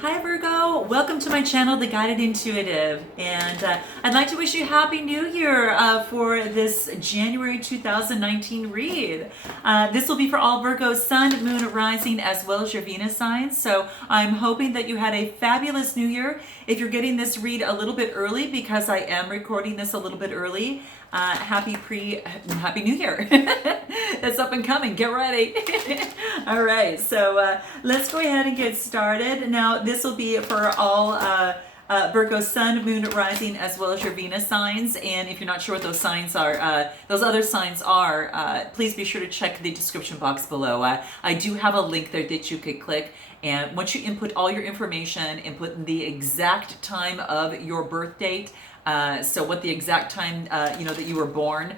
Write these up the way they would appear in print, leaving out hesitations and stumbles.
Hi Virgo, welcome to my channel, The Guided Intuitive, and I'd like to wish you Happy New Year for this January 2019 read. This will be for all Virgo Sun, Moon, Rising, as well as your Venus signs, so I'm hoping that you had a fabulous New Year. If you're getting this read a little bit early, because I am recording this a little bit early, Happy New Year. It's up and coming, get ready. All right, so let's go ahead and get started. Now, this will be for all Virgo Sun, Moon, Rising, as well as your Venus signs. And if you're not sure what those signs are, those other signs are, please be sure to check the description box below. I do have a link there that you could click. And once you input all your information, input in the exact time of your birth date, so what the exact time that you were born,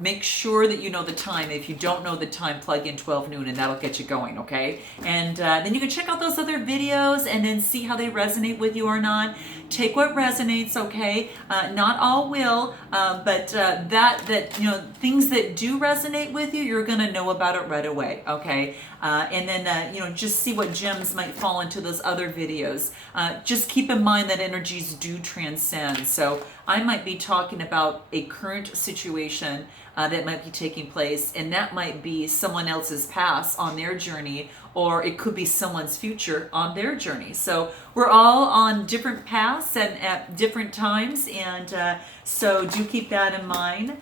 make sure that you know the time. If you don't know the time, plug in 12 noon and that'll get you going, okay? And then you can check out those other videos and then see how they resonate with you or not. Take what resonates, okay? Not all will, but things that do resonate with you, you're gonna know about it right away, okay? And then just see what gems might fall into those other videos. Just keep in mind that energies do transcend. So I might be talking about a current situation that might be taking place, and that might be someone else's past on their journey, or it could be someone's future on their journey. So we're all on different paths and at different times, and so do keep that in mind.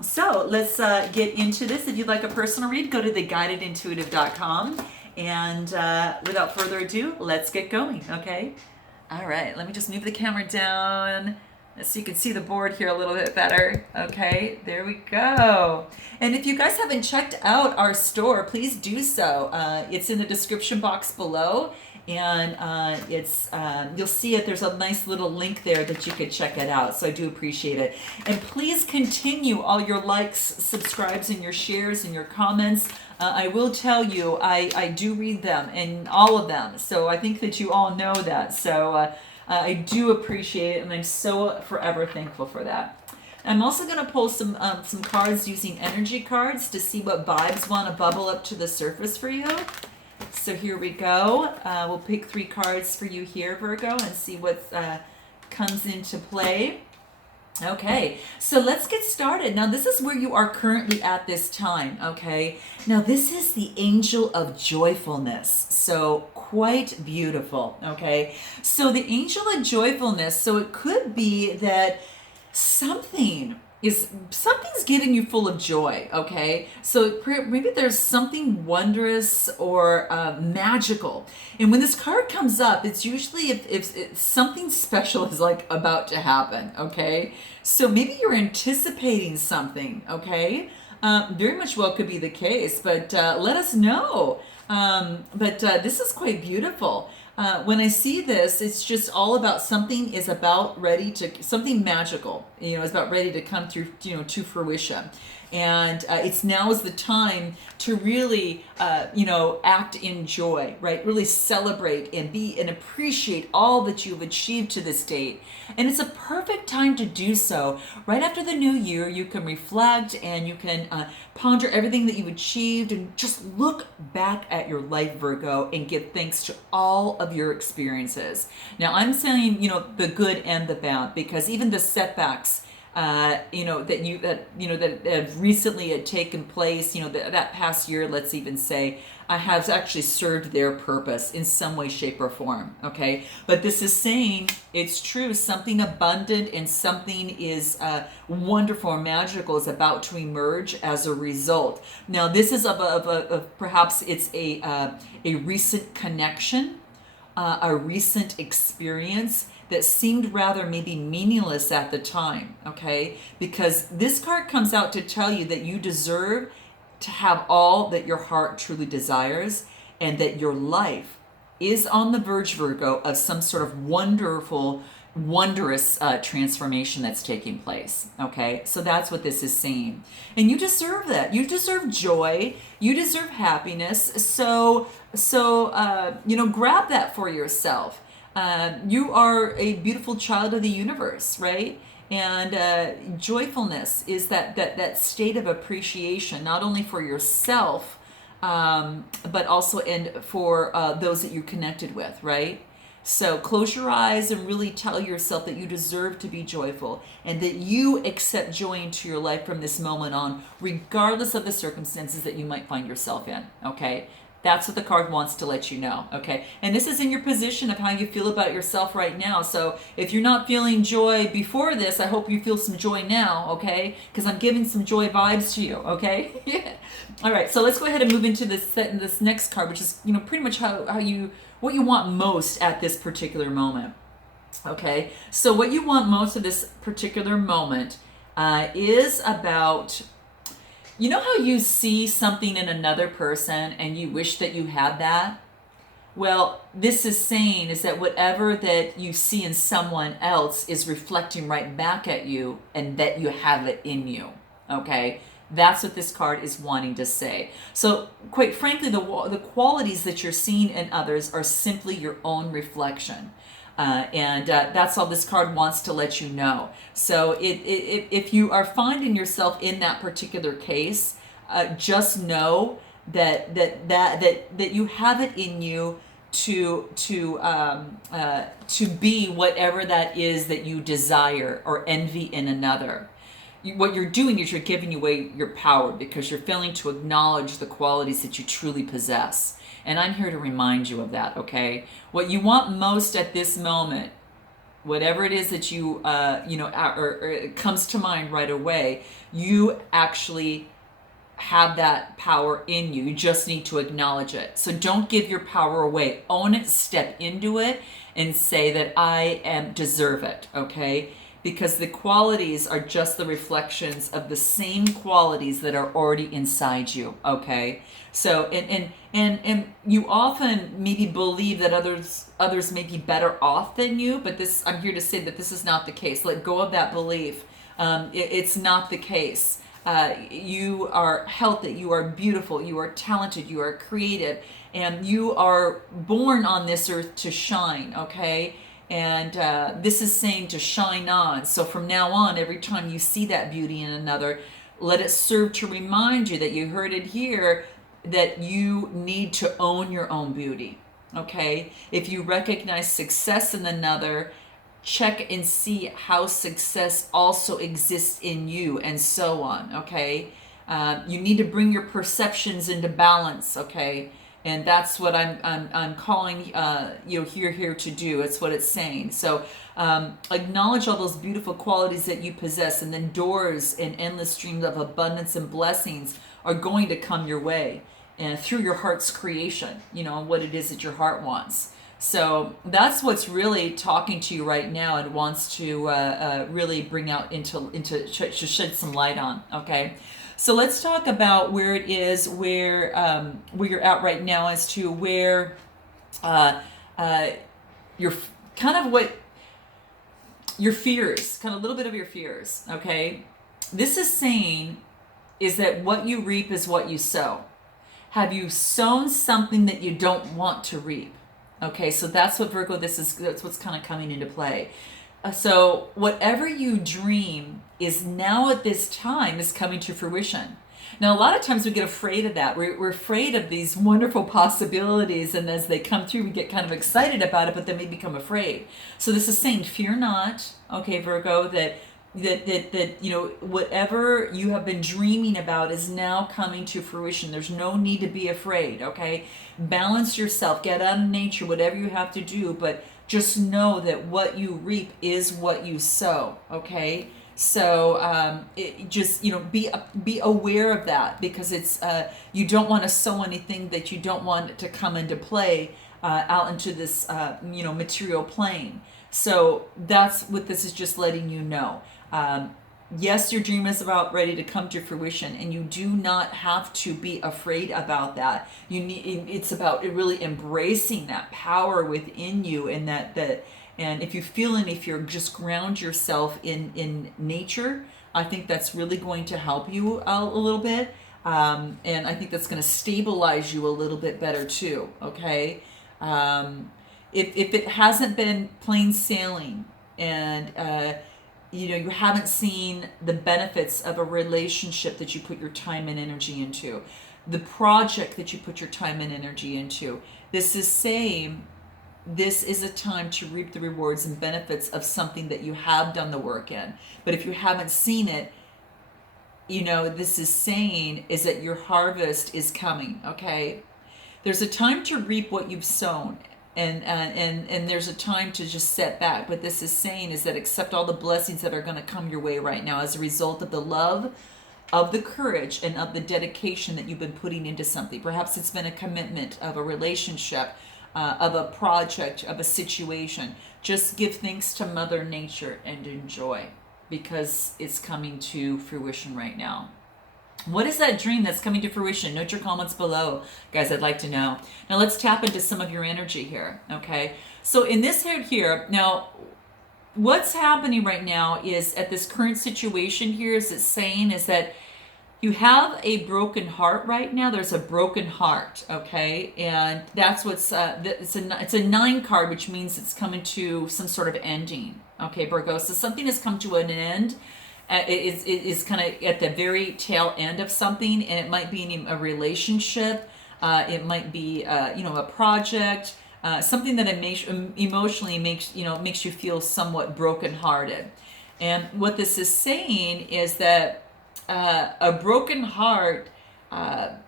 So let's get into this. If you'd like a personal read, go to theguidedintuitive.com, and without further ado, let's get going, okay? All right, let me just move the camera down so you can see the board here a little bit better. Okay, there we go. And if you guys haven't checked out our store, please do so. It's in the description box below, and you'll see it. There's a nice little link there that you could check it out, so I do appreciate it. And please continue all your likes, subscribes, and your shares and your comments. I will tell you, I do read them, and all of them, so I think that you all know that. So I do appreciate it, and I'm so forever thankful for that. I'm also going to pull some cards using energy cards to see what vibes want to bubble up to the surface for you. So here we go. We'll pick 3 cards for you here, Virgo, and see what comes into play. Okay, so let's get started. Now, this is where you are currently at this time, okay? Now, this is the Angel of Joyfulness, so quite beautiful, okay? So the Angel of Joyfulness, so it could be that something's getting you full of joy, okay? So maybe there's something wondrous or magical. And when this card comes up, it's usually if something special is like about to happen, okay? So maybe you're anticipating something, okay? Very much well could be the case, but let us know. But this is quite beautiful. When I see this, it's just all about something something magical, is about ready to come through, to fruition. And now is the time to really, act in joy, right? Really celebrate and appreciate all that you've achieved to this date. And it's a perfect time to do so. Right after the new year, you can reflect and you can ponder everything that you've achieved and just look back at your life, Virgo, and give thanks to all of your experiences. Now, I'm saying, the good and the bad, because even the setbacks that have recently had taken place, that past year, let's even say, has actually served their purpose in some way, shape, or form, okay? But this is saying it's true, something abundant and something is wonderful or magical is about to emerge as a result. Now, this is perhaps it's a recent connection, a recent experience that seemed rather maybe meaningless at the time, okay? Because this card comes out to tell you that you deserve to have all that your heart truly desires, and that your life is on the verge, Virgo, of some sort of wondrous transformation that's taking place, okay? So that's what this is saying. And you deserve that. You deserve joy. You deserve happiness. So grab that for yourself. You are a beautiful child of the universe, right? And joyfulness is that state of appreciation, not only for yourself, but also for those that you're connected with, right? So close your eyes and really tell yourself that you deserve to be joyful and that you accept joy into your life from this moment on, regardless of the circumstances that you might find yourself in, okay? That's what the card wants to let you know, okay? And this is in your position of how you feel about yourself right now. So if you're not feeling joy before this, I hope you feel some joy now, okay? Because I'm giving some joy vibes to you, okay? All right, so let's go ahead and move into this next card, which is, pretty much what you want most at this particular moment. Okay, so what you want most of this particular moment is about, how you see something in another person and you wish that you had that? Well, this is saying is that whatever that you see in someone else is reflecting right back at you and that you have it in you. Okay, that's what this card is wanting to say. So quite frankly, the qualities that you're seeing in others are simply your own reflection. And that's all this card wants to let you know. So if you are finding yourself in that particular case, just know that you have it in you to be whatever that is that you desire or envy in another. What you're doing is you're giving away your power because you're failing to acknowledge the qualities that you truly possess. And I'm here to remind you of that, okay? What you want most at this moment, whatever it is that you, or it comes to mind right away, you actually have that power in you. You just need to acknowledge it. So don't give your power away. Own it, step into it, and say that I deserve it, okay? Because the qualities are just the reflections of the same qualities that are already inside you, okay? So, and you often maybe believe that others may be better off than you, but I'm here to say that this is not the case. Let go of that belief. It's not the case. You are healthy, you are beautiful, you are talented, you are creative, and you are born on this earth to shine, okay? And this is saying to shine on. So from now on, every time you see that beauty in another, let it serve to remind you that you heard it here, that you need to own your own beauty, okay? If you recognize success in another, check and see how success also exists in you, and so on, okay? You need to bring your perceptions into balance, okay? And that's what I'm calling here to do. It's what it's saying. So acknowledge all those beautiful qualities that you possess, and then doors and endless streams of abundance and blessings are going to come your way, and through your heart's creation, what it is that your heart wants. So that's what's really talking to you right now and wants to really bring out to shed some light on. Okay. So let's talk about where it is, where you're at right now, as to where you're kind of what your fears, kind of a little bit of your fears, okay? This is saying is that what you reap is what you sow. Have you sown something that you don't want to reap? Okay, so that's what Virgo, that's what's kind of coming into play. So whatever you dream is now at this time is coming to fruition. Now, a lot of times we get afraid of that. We're afraid of these wonderful possibilities, and as they come through, we get kind of excited about it, but then we become afraid. So this is saying, fear not, okay, Virgo, that whatever you have been dreaming about is now coming to fruition. There's no need to be afraid, okay? Balance yourself, get out in nature, whatever you have to do, but just know that what you reap is what you sow, okay? So be aware of that, because it's you don't want to sow anything that you don't want to come into play out into this material plane. So that's what this is just letting you know. Yes, your dream is about ready to come to fruition, and you do not have to be afraid about that. It's about really embracing that power within you, and and if you feel, and if you just ground yourself in nature, I think that's really going to help you a little bit, and I think that's going to stabilize you a little bit better too. Okay, if it hasn't been plain sailing, and you haven't seen the benefits of a relationship that you put your time and energy into, the project that you put your time and energy into. This is saying this is a time to reap the rewards and benefits of something that you have done the work in. But if you haven't seen it, this is saying is that your harvest is coming, okay? There's a time to reap what you've sown, and there's a time to just set back. But this is saying is that accept all the blessings that are going to come your way right now as a result of the love, of the courage, and of the dedication that you've been putting into something. Perhaps it's been a commitment of a relationship, of a project, of a situation. Just give thanks to Mother Nature and enjoy, because it's coming to fruition right now. What is that dream that's coming to fruition? Note your comments below, guys. I'd like to know. Now let's tap into some of your energy here, okay? So in this head here, now what's happening right now is at this current situation here is it's saying is that you have a broken heart right now. There's a broken heart, okay? And that's what's, it's a 9 card, which means it's coming to some sort of ending, okay, Virgo? So something has come to an end. It is kind of at the very tail end of something, and it might be a relationship. It might be, a project, something that emotionally makes you feel somewhat brokenhearted. And what this is saying is that a broken heart,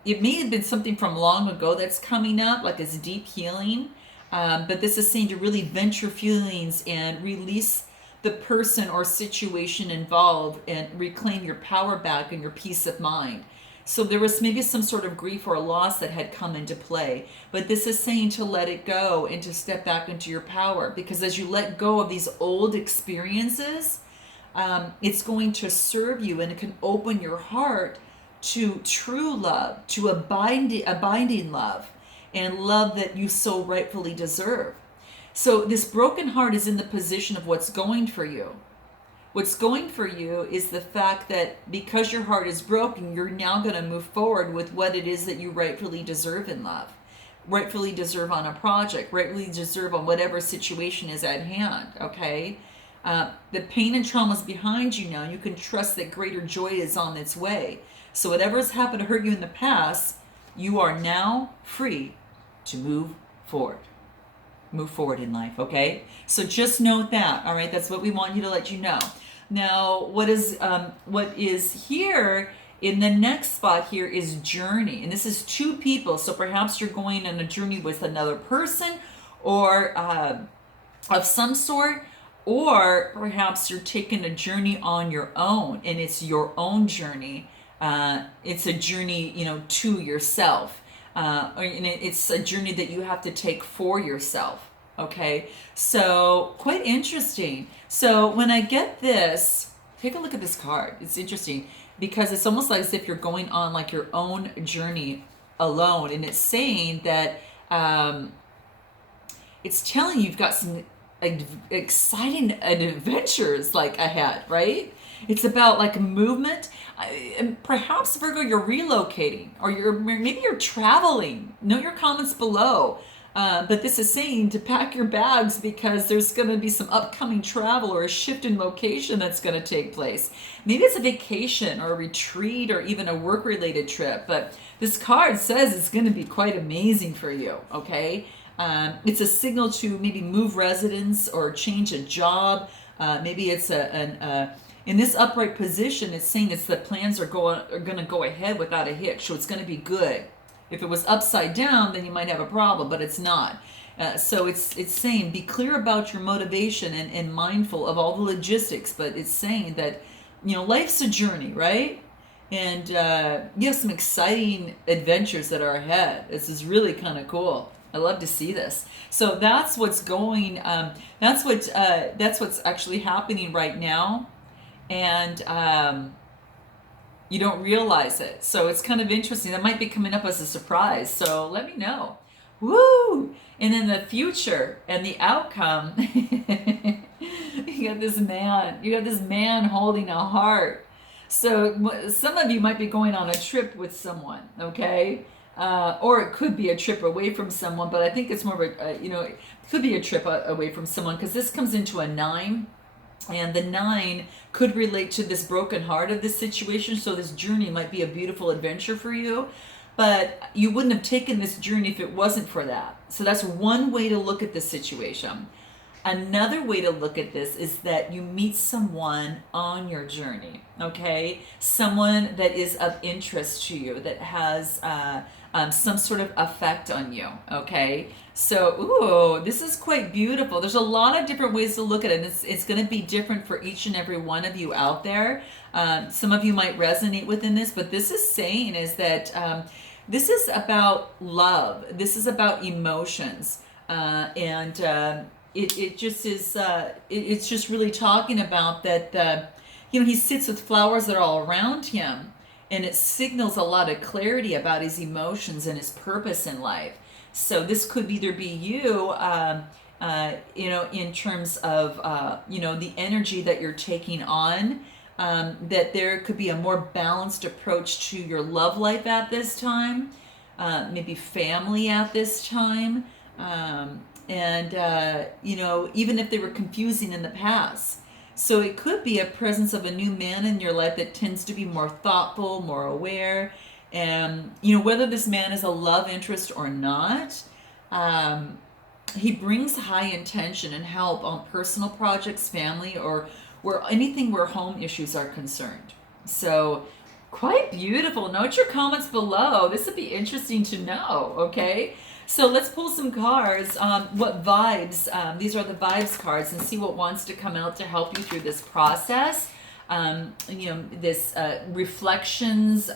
it may have been something from long ago that's coming up, like it's deep healing. But this is saying to really vent your feelings and release the person or situation involved and reclaim your power back and your peace of mind. So there was maybe some sort of grief or a loss that had come into play. But this is saying to let it go and to step back into your power. Because as you let go of these old experiences, it's going to serve you, and it can open your heart to true love, to abiding love, and love that you so rightfully deserve. So this broken heart is in the position of what's going for you. What's going for you is the fact that because your heart is broken, you're now going to move forward with what it is that you rightfully deserve in love, rightfully deserve on a project, rightfully deserve on whatever situation is at hand, okay? The pain and trauma is behind you now. You can trust that greater joy is on its way. So whatever has happened to hurt you in the past, you are now free to move forward. Move forward in life, okay? So just note that, all right? That's what we want you to let you know. Now, what is here in the next spot here is journey. And this is 2 people. So perhaps you're going on a journey with another person or of some sort, or perhaps you're taking a journey on your own, and it's your own journey. It's a journey, to yourself. And it's a journey that you have to take for yourself, okay? So quite interesting. So when I get this, take a look at this card. It's interesting because it's almost like as if you're going on like your own journey alone, and it's saying that it's telling you've got some exciting adventures like ahead, right? It's about like movement. And perhaps, Virgo, you're relocating, or maybe you're traveling. Note your comments below. But this is saying to pack your bags because there's going to be some upcoming travel or a shift in location that's going to take place. Maybe it's a vacation or a retreat or even a work-related trip. But this card says it's going to be quite amazing for you, okay? It's a signal to maybe move residence or change a job. Maybe it's in this upright position, it's saying it's the plans are going to go ahead without a hitch. So it's going to be good. If it was upside down, then you might have a problem, but it's not. So it's saying be clear about your motivation and mindful of all the logistics. But it's saying that, life's a journey, right? And you have some exciting adventures that are ahead. This is really kind of cool. I love to see this. So that's what's going. That's what's actually happening right now. And you don't realize it. So it's kind of interesting. That might be coming up as a surprise. So let me know. Woo! And in the future and the outcome, you got this man holding a heart. So some of you might be going on a trip with someone, okay? Or it could be a trip away from someone, but I think it's more of a, it could be a trip away from someone because this comes into a 9. And the 9 could relate to this broken heart of this situation. So this journey might be a beautiful adventure for you. but you wouldn't have taken this journey if it wasn't for that. So that's one way to look at the situation. Another way to look at this is that you meet someone on your journey, okay? Someone that is of interest to you, that has some sort of effect on you, okay? So, ooh, this is quite beautiful. There's a lot of different ways to look at it. It's going to be different for each and every one of you out there. Some of you might resonate within this, but this is saying is that this is about love. This is about emotions. It just is, it's just really talking about that, he sits with flowers that are all around him, and it signals a lot of clarity about his emotions and his purpose in life. So this could either be you, in terms of, the energy that you're taking on, that there could be a more balanced approach to your love life at this time, maybe family at this time, even if they were confusing in the past. So it could be a presence of a new man in your life that tends to be more thoughtful, more aware, and whether this man is a love interest or not, he brings high intention and help on personal projects, family, or where home issues are concerned. So quite beautiful. Note your comments below. This would be interesting to know, okay? So let's pull some cards. What vibes? These are the vibes cards, and see what wants to come out to help you through this process. This reflections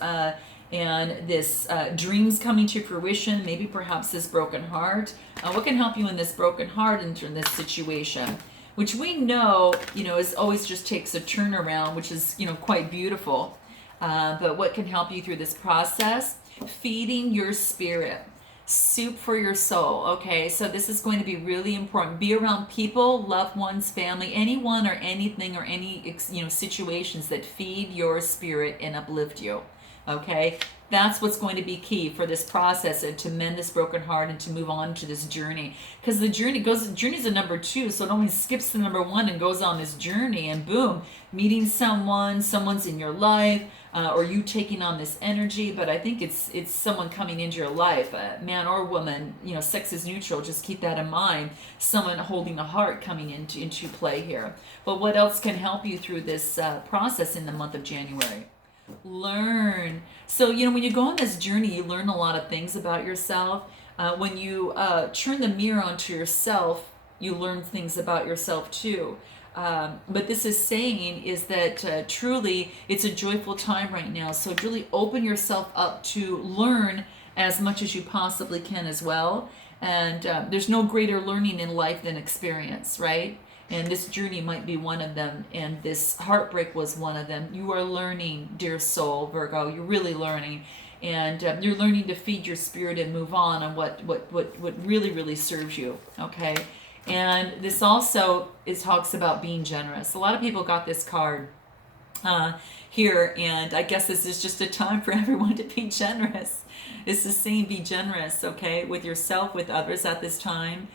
and this dreams coming to fruition. Maybe perhaps this broken heart. What can help you in this broken heart and in this situation, which we know, is always just takes a turnaround, which is quite beautiful. But what can help you through this process? Feeding your spirit. Soup for your soul. Okay, so this is going to be really important. Be around people, loved ones, family, anyone or anything or any situations that feed your spirit and uplift you. Okay, that's what's going to be key for this process and to mend this broken heart and to move on to this journey. Because the journey's a number 2, so it only skips the number 1 and goes on this journey, and boom, meeting someone's in your life, or you taking on this energy. But I think it's someone coming into your life, man or woman. Sex is neutral. Just keep that in mind. Someone holding a heart coming into play here. But what else can help you through this process in the month of January? Learn. So when you go on this journey, you learn a lot of things about yourself. When you turn the mirror onto yourself, you learn things about yourself too. But this is saying is that truly it's a joyful time right now. So really open yourself up to learn as much as you possibly can as well. And there's no greater learning in life than experience, right? And this journey might be one of them, and this heartbreak was one of them. You are learning, dear soul, Virgo. You're really learning, and you're learning to feed your spirit and move on what really, really serves you, okay? And this also talks about being generous. A lot of people got this card here, and I guess this is just a time for everyone to be generous. It's the same, be generous, okay, with yourself, with others at this time.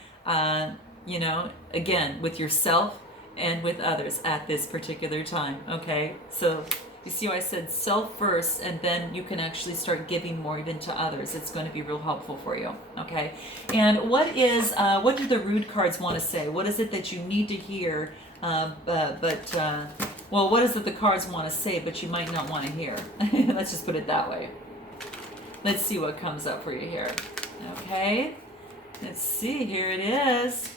Again, with yourself and with others at this particular time, okay? So you see how I said self first, and then you can actually start giving more even to others. It's going to be real helpful for you, okay? And what do the rude cards want to say? What is it that you need to hear, what is it the cards want to say, but you might not want to hear? Let's just put it that way. Let's see what comes up for you here, okay? Let's see, here it is.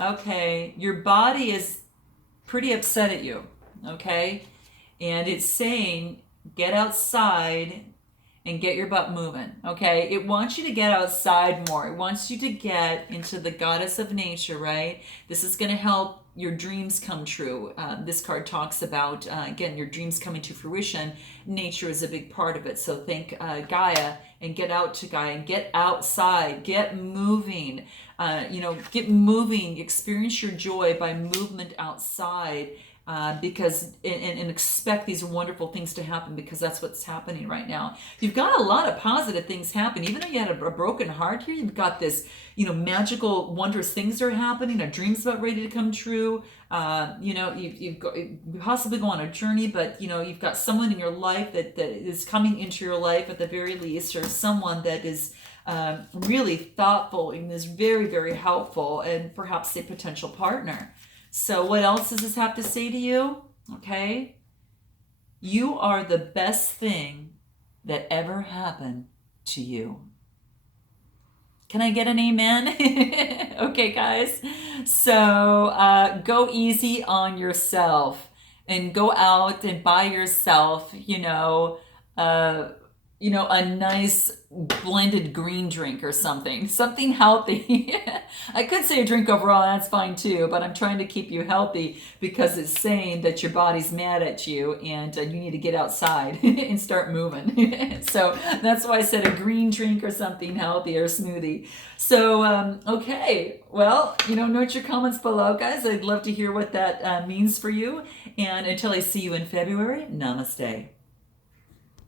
Okay, your body is pretty upset at you, okay? And it's saying, get outside and get your butt moving, okay? It wants you to get outside more. It wants you to get into the goddess of nature, right? This is going to help your dreams come true. This card talks about, again, your dreams coming to fruition. Nature is a big part of it. So think Gaia, and get out to Gaia, and get outside, get moving. Get moving. Experience your joy by movement outside. because and expect these wonderful things to happen, because that's what's happening right now. You've got a lot of positive things happen. Even though you had a broken heart here, you've got this, magical, wondrous things are happening. A dream's about ready to come true. You've possibly go on a journey, but you've got someone in your life that is coming into your life at the very least, or someone that is really thoughtful and is very, very helpful, and perhaps a potential partner. So what else does this have to say to you? Okay. You are the best thing that ever happened to you. Can I get an amen? Okay, guys. So go easy on yourself and go out and buy yourself, a nice blended green drink or something healthy. I could say a drink overall, that's fine too, but I'm trying to keep you healthy because it's saying that your body's mad at you and you need to get outside and start moving. So that's why I said a green drink or something healthy, or a smoothie. So, okay, well, note your comments below, guys. I'd love to hear what that means for you. And until I see you in February, namaste.